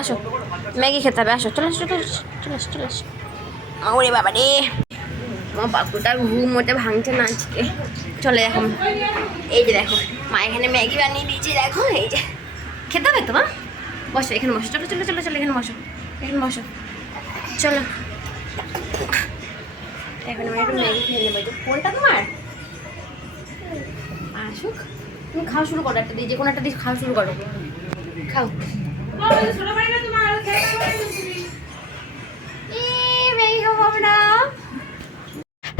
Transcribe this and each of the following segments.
আসো ম্যাগি খেতে হবে, আসো চলে আসো চলে আসো চলে আসো। ওরে বাবা রে, আমার বাবুটার ঘুম ওটা ভাঙছে না আজকে। চলে দেখো, এই যে দেখো মা এখানে ম্যাগি বানিয়ে দিয়েছি, দেখো এই যে খেতে হবে তো মা, বসো এখানে বসো, চলো চলো চলো চলো এখানে বসো, এখানে বসো চলো। এখন আমি একটু ম্যাগি খেয়ে নেবো। কোনটা তোমার? আসুক, তুমি খাওয়া শুরু করো, একটা দিয়ে যে কোনো একটা দিয়ে খাওয়া শুরু করো, খাও। ম্যাগি খাবো না।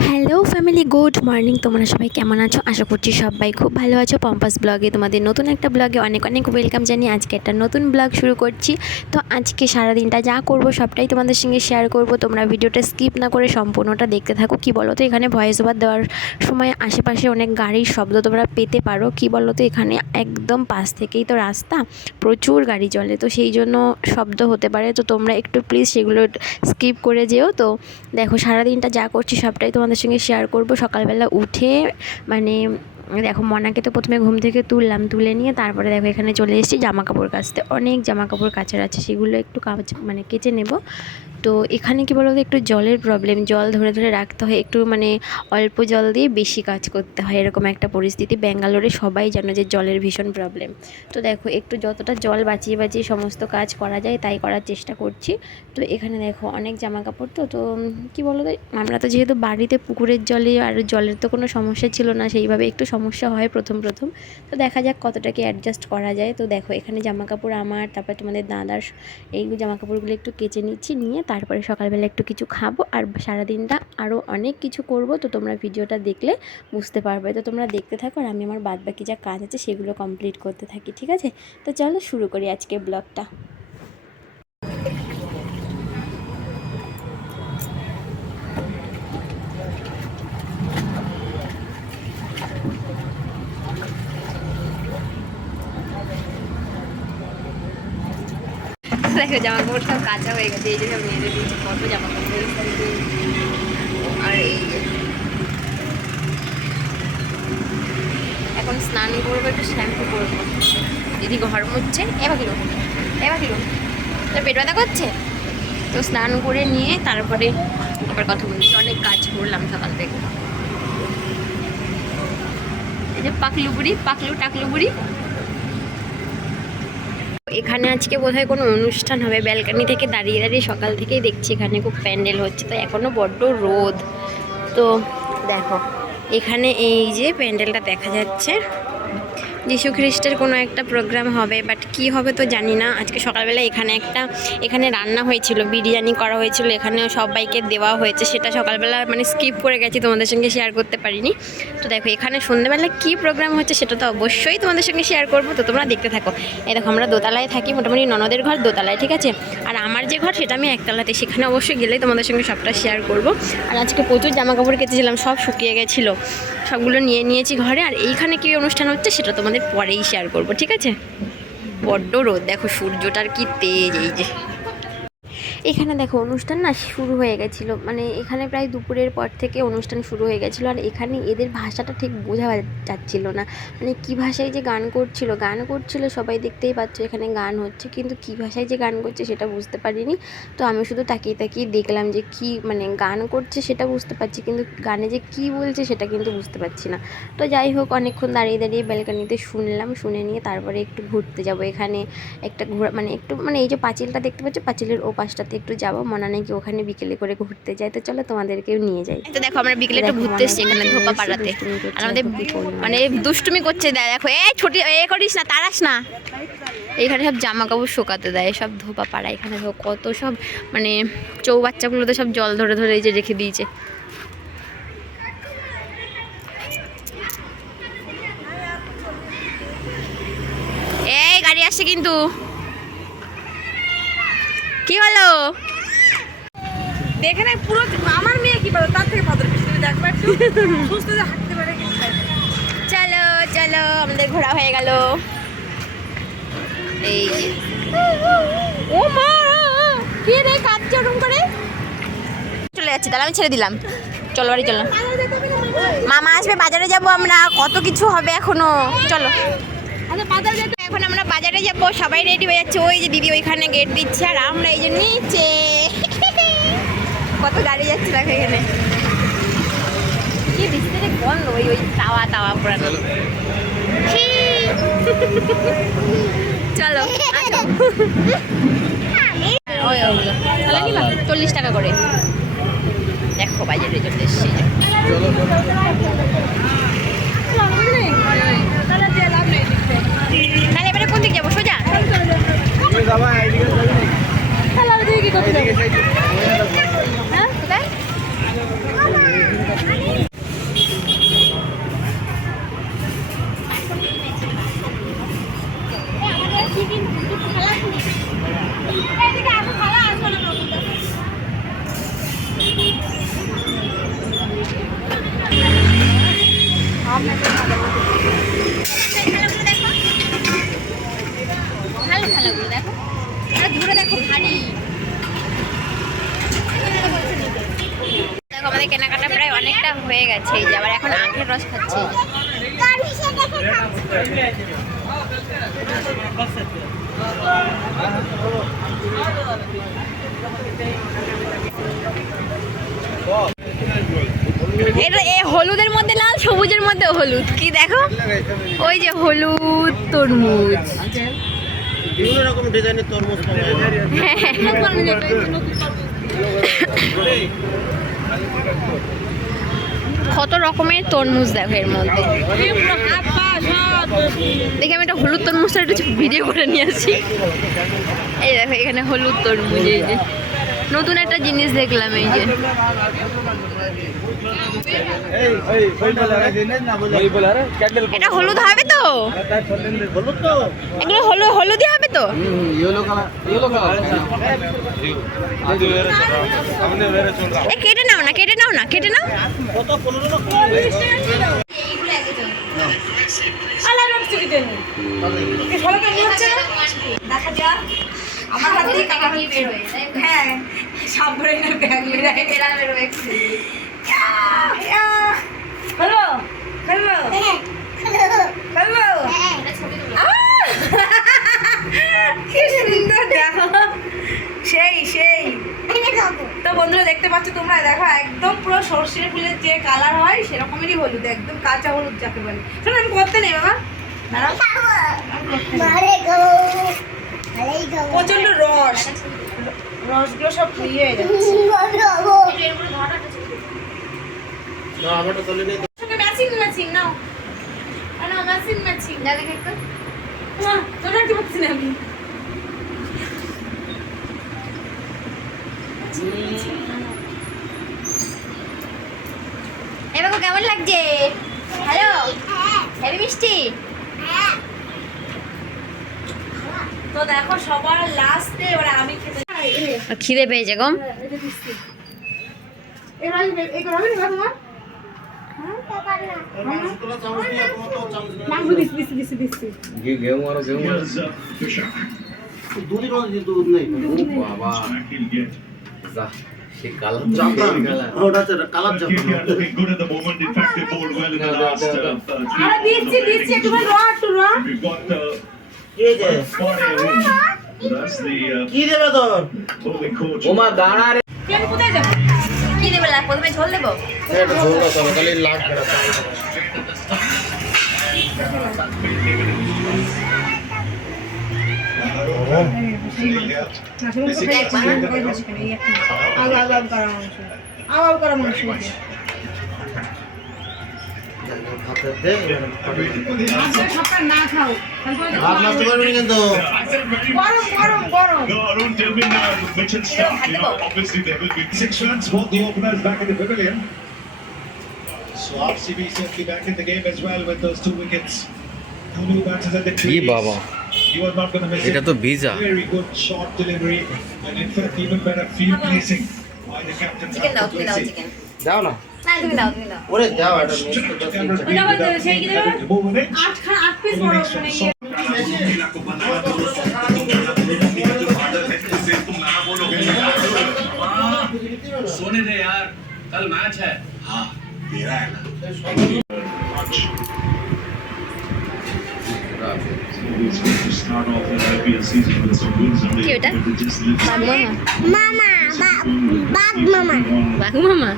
Hello family, good morning. তোমরা সবাই কেমন আছো? আশা করছি সবাই খুব ভালো আছো। পম্পাস ব্লগে তোমাদের নতুন একটা ব্লগে অনেক অনেক ওয়েলকাম জানিয়ে আজকে একটা নতুন ব্লগ শুরু করছি। তো আজকে সারাদিনটা যা করব সবটাই তোমাদের সঙ্গে শেয়ার করব। তোমরা ভিডিওটা স্কিপ না করে সম্পূর্ণটা দেখতে থাকো। কি বলো তো, এখানে ভয়েস ওভার দেওয়ার সময় আশেপাশে অনেক গাড়ির শব্দ তোমরা পেতে পারো। কি বলো তো, এখানে একদম পাশ থেকেই তো রাস্তা, প্রচুর গাড়ি চলে, তো সেই জন্য শব্দ হতে পারে। তো তোমরা একটু প্লিজ সেগুলো স্কিপ করে যেও। তো দেখো সারাদিনটা যা করছি সবটাই তোমাদের সঙ্গে শেয়ার করব। সকালবেলা উঠে মানে দেখো মনাকে তো প্রথমে ঘুম থেকে তুললাম, তুলে নিয়ে তারপরে দেখো এখানে চলে এসেছি জামা কাপড় কাচতে। অনেক জামা কাপড় কাচার আছে, সেগুলো একটু মানে কেচে নেব। তো এখানে কি বলতো, একটু জলের প্রবলেম, জল ধরে ধরে রাখতে হয়, একটু মানে অল্প জল দিয়ে বেশি কাজ করতে হয়, এরকম একটা পরিস্থিতি। ব্যাঙ্গালোরে সবাই জানো যে জলের ভীষণ প্রবলেম। তো দেখো একটু যতটা জল বাঁচিয়ে বাঁচিয়ে সমস্ত কাজ করা যায় তাই করার চেষ্টা করছি। তো এখানে দেখো অনেক জামা কাপড়, তো কী বলো তো, আমরা তো যেহেতু বাড়িতে পুকুরের জলে আর জলের তো কোনো সমস্যা ছিল না, সেইভাবে একটু সমস্যা হয় প্রথম প্রথম। তো দেখা যাক কতটা কি অ্যাডজাস্ট করা যায়। তো দেখো এখানে জামা কাপড় আমার, তারপর তোমাদের দাদার, এই জামা কাপড়গুলো একটু কেচে নিচ্ছি, নিয়ে তারপরে সকালবেলা একটু কিছু খাবো আর সারাদিনটা আরও অনেক কিছু করব। তো তোমরা ভিডিওটা দেখলে বুঝতে পারবে। তো তোমরা দেখতে থাকো আর আমি আমার বাদবাকি যা কাজ আছে সেগুলো কমপ্লিট করতে থাকি, ঠিক আছে? তো চলো শুরু করি আজকে ব্লগটা। দেখো জামা কাপড় সব কাঁচা হয়ে গেছে, এই যে সব মেয়েদের দিয়েছে, কত জামা কাপড়। আর এই যে এখন স্নান করবো, একটু শ্যাম্পু করবো। দিদি ঘর মুছছে, এবার কিলো তোর পেট ব্যথা করছে, তো স্নান করে নিয়ে তারপরে আবার কথা বলছি। অনেক কাজ করলাম সকাল থেকে। এই যে পাকলু টাকলু বুড়ি। এখানে আজকে বোধহয় কোনো অনুষ্ঠান হবে, ব্যালকানি থেকে দাঁড়িয়ে দাঁড়িয়ে সকাল থেকেই দেখছি এখানে খুব প্যান্ডেল হচ্ছে। তো এখনও বড্ড রোদ। তো দেখো এখানে এই যে প্যান্ডেলটা দেখা যাচ্ছে, যীশু খ্রিস্টের কোনো একটা প্রোগ্রাম হবে, বাট কি হবে তো জানি না। আজকে সকালবেলা এখানে রান্না হয়েছিল, বিরিয়ানি করা হয়েছিল, এখানেও সবাইকে দেওয়া হয়েছে। সেটা সকালবেলা মানে স্কিপ করে গেছি, তোমাদের সঙ্গে শেয়ার করতে পারিনি। তো দেখো এখানে সন্ধ্যেবেলা কী প্রোগ্রাম হচ্ছে সেটা তো অবশ্যই তোমাদের সঙ্গে শেয়ার করবো। তো তোমরা দেখতে থাকো। এই দেখো আমরা দোতলায় থাকি, মোটামুটি ননদের ঘর দোতলায়, ঠিক আছে? আর আমার যে ঘর সেটা আমি একতলাতে, সেখানে অবশ্যই গেলেই তোমাদের সঙ্গে সবটা শেয়ার করবো। আর আজকে প্রচুর জামা কাপড় কেচেছিলাম, সব শুকিয়ে গেছিলো, সবগুলো নিয়ে নিয়েছি ঘরে। আর এইখানে কী অনুষ্ঠান হচ্ছে সেটা তোমাদের পরেই শেয়ার করবো, ঠিক আছে? বড্ড রোদ, দেখো সূর্যটার কি তেজ। এই যে এখানে দেখো অনুষ্ঠান না শুরু হয়ে গেছিলো, মানে এখানে প্রায় দুপুরের পর থেকে অনুষ্ঠান শুরু হয়ে গেছিলো। আর এখানে এদের ভাষাটা ঠিক বোঝা যাচ্ছিল না, মানে কী ভাষায় যে গান করছিল সবাই দেখতেই পাচ্ছ, এখানে গান হচ্ছে, কিন্তু কী ভাষায় যে গান করছে সেটা বুঝতে পারিনি। তো আমি শুধু তাকিয়ে দেখলাম যে কি মানে গান করছে সেটা বুঝতে পারছি, কিন্তু গানে যে কি বলছে সেটা কিন্তু বুঝতে পারছি না। তো যাই হোক, অনেকক্ষণ দাঁড়িয়ে দাঁড়িয়ে ব্যালকানিতে শুনলাম, শুনে নিয়ে তারপরে একটু ঘুরতে যাব। এখানে একটা মানে এই যে পাঁচিলটা দেখতে পাচ্ছ, পাঁচিলের ও পাশটাতে একটু যাবো। মনে নাকি ওখানে বিকেলে করে ঘুরতে যায়, তো চলো তোমাদেরকেও নিয়ে যাই। তো দেখো আমরা বিকেলে একটু ঘুরতে এসেছি এখানে ধোপা পাড়াতে, আর আমাদের মানে দুষ্টুমি করছে। দেখো এই ছোটি করিস না, তাড়াস না। এইখানে সব জামা কাপড় শুকাতে দেয়, সব ধোপা পাড়া। এখানে কত সব মানে চৌবাচ্চাগুলোতে সব জল ধরে ধরে এই যে রেখে দিয়েছে। এই গাড়ি আসছে কিন্তু, কি হলো? দেখে নাই পুরো আমার মেয়ে কি বলো, তার থেকে ভদ্র তুমি দেখবে একটু সুস্থ যে হাঁটতে পারে। চলো চলো, আমাদের ঘোরা হয়ে গেল। এই ও মা, কি রে কাঁদছে ওরকম করে? চলে যাচ্ছি, তাহলে আমি ছেড়ে দিলাম। চলো বাড়ি চলো। মামা আসবে, বাজারে যাব আমরা, কত কিছু হবে এখনো। চলো এখন আমরা বাজারে যাব, সবাই রেডি হয়ে যাচ্ছে। ওই যে দিদি ওইখানে গেট দিচ্ছে, আর আমরা এই যে নিচে কত গাড়ি যাচ্ছে দেখো এখানে। কি বিস্তারে গন্ধ, ওই ওই তাওয়া তাওয়া পুরানো। চলো ওই ওগুলো তাহলে নিবা 40 টাকা করে। দেখো বাজারে চলে এসছি। তাহলে এবারে কোন দিক যাবো? সোজা হ্যাঁ কোথায়? খেলাগুলো দেখো, ঘুরে দেখো ভারী। দেখো আমাদের কেনাকাটা প্রায় অনেকটা হয়ে গেছে। এই যে আবার এখন আখের রস খাচ্ছে। এটা এই হলুদের মধ্যে লাল, সবুজের মধ্যে হলুদ। কি দেখো, ওই যে হলুদ তরমুজ, বিভিন্ন রকম ডিজাইনের তরমুজ পাওয়া যায়। কত রকমের তরমুজ দেখো এর মধ্যে। দেখি আমি একটা হলুদ তরমুজটা একটু ভিডিও করে নিয়ে আসি। এই দেখো এখানে হলুদ তরমুজ। এই যে নতুন একটা জিনিস দেখলাম, এই যে এটা হলুদ হবে তো? এগুলো হলুদই হবে তো? এ কেটে নাও না, কেটে নাও না, কেটে নাও। দেখা যাক আমার হাত দিয়ে কাটা বের হয়ে। হ্যাঁ সাবধানে ব্যাগ বেরাই বেরোবে। হ্যালো হ্যালো হ্যালো, কি সুন্দর দেখো, সেই সেই। তো বন্ধুরা দেখতে পাচ্ছ তোমরা, দেখো একদম পুরো সর্ষের ফুলের যে কালার হয় সেরকমই হলুদ, একদম কাঁচা হলুদ যাকে বলে। শোনো আমি করতে নেই বাবা, প্রচন্ড রস, রসগুলো সব ফুরিয়ে হয়ে যাচ্ছে। ম্যাচিং ম্যাচিং নাও, ম্যাচিং ম্যাচিং যা দেখে একটু তোমরা কি বলছি না আমি। এবার কেমন লাগছে? হ্যালো, হেভি মিষ্টি। তো দেখো সবার লাস্টে এবার আমি খেতে খিদে পেয়েছে গো। দুধ নেই বাবা, সে কালার ওটা colour looking good at the moment. In fact, they bowled well in the last আরে দিচ্ছি দিচ্ছি একটু র একটু র। We've got এই যে that's the কি দেবে তোর bowling coach. ওমা দাঁড়া রে, আমি কোথায় যাবো? কি দেবে? প্রথমে ঝোল দেবো? এটা ঝোল হবে তাহলে লাগ না খাও ভাত নষ্ট করবি না কিন্তু। গরম গরম গরম। No, Arun, tell me now, Mitchell Stark, you know, obviously there will be 6 runs for the openers back in the pavilion. So RCB certainly back in the game as well with those 2 wickets. 2 new batters at the crease. বাবা, You are not going to miss এটা it. তো ভিজা। Very good shot delivery and in fact even better field placing by the captain. Chicken দাও, তুমি দাও chicken. দাও না, না তুমি দাও, তুমি দাও। ওরে দাও এটা মিক্স করে আট পিস বড় মানে सोने दे यार कल मैच है हाँ तेरा है ना Much. It's going to start off the IPL season with some wins and Cute, eh? they just live বাঘ মামা বাঘ মামা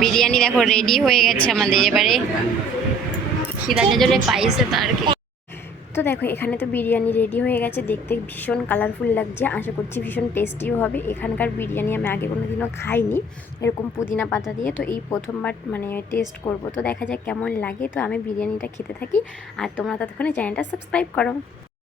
বিরিয়ানি দেখো রেডি হয়ে গেছে আমাদের এবারে খিদানের জন্য পাইছে তার কি। তো দেখো এখানে তো বিরিয়ানি রেডি হয়ে গেছে, দেখতে ভীষণ কালারফুল লাগছে, আশা করছি ভীষণ টেস্টিও হবে। এখানকার বিরিয়ানি আমি আগে কোনো দিনও খাইনি এরকম পুদিনা পাতা দিয়ে, তো এই প্রথমবার মানে টেস্ট করব, তো দেখা যাক কেমন লাগে। তো আমি বিরিয়ানিটা খেতে থাকি আর তোমরা ততক্ষণে চ্যানেলটা সাবস্ক্রাইব করো।